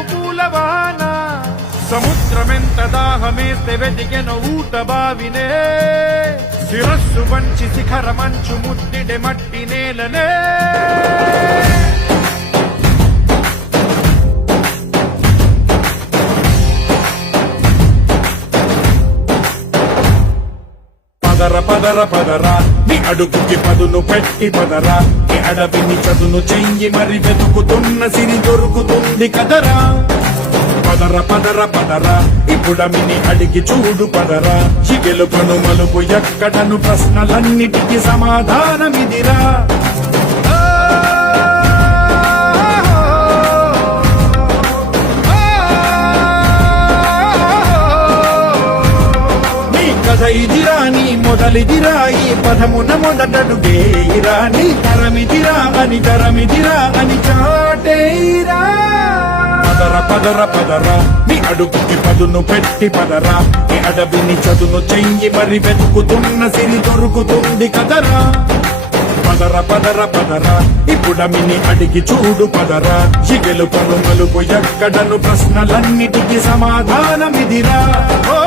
మెరుపు పూలవాన సముద్రమెంత దాహమేస్తే వెతికెను ఊట బావినే శిరస్సు వంచి శిఖర మంచు ముట్టిడే మట్టి నేలనే పదర పదర పదరా నీ అడుగుకి పదును పెట్టి పదరా నీ అడవిని చదును చెయ్యి మరి వెతుకుతున్న సిరి దొరుకుతుంది కదరా పదర పదర పదరా ఇప్పుడమిని అడిగి చూడు పదరా చిగెలుపను మలుపు ఎక్కడను ప్రశ్నలన్నిటికీ సమాధానమిదిరా ఇదిరా నీ మొదలిదిరా ఈ పదమున మొదటడుగేరా నీ తరమిదిరా అని చాటేరా పదర పదర పదరా నీ అడుగుకి పదును పెట్టి పదరా నీ అడవిని చదును చెయ్యి మరి వెతుకుతున్న సిరి దొరుకుతుంది కదరా పదర పదర పదరా ఇప్పుడమిని అడిగి చూడు పదరా చిగెలు పను మలుపు ఎక్కడను ప్రశ్నలన్నిటికీ సమాధానమిదిరా ఓ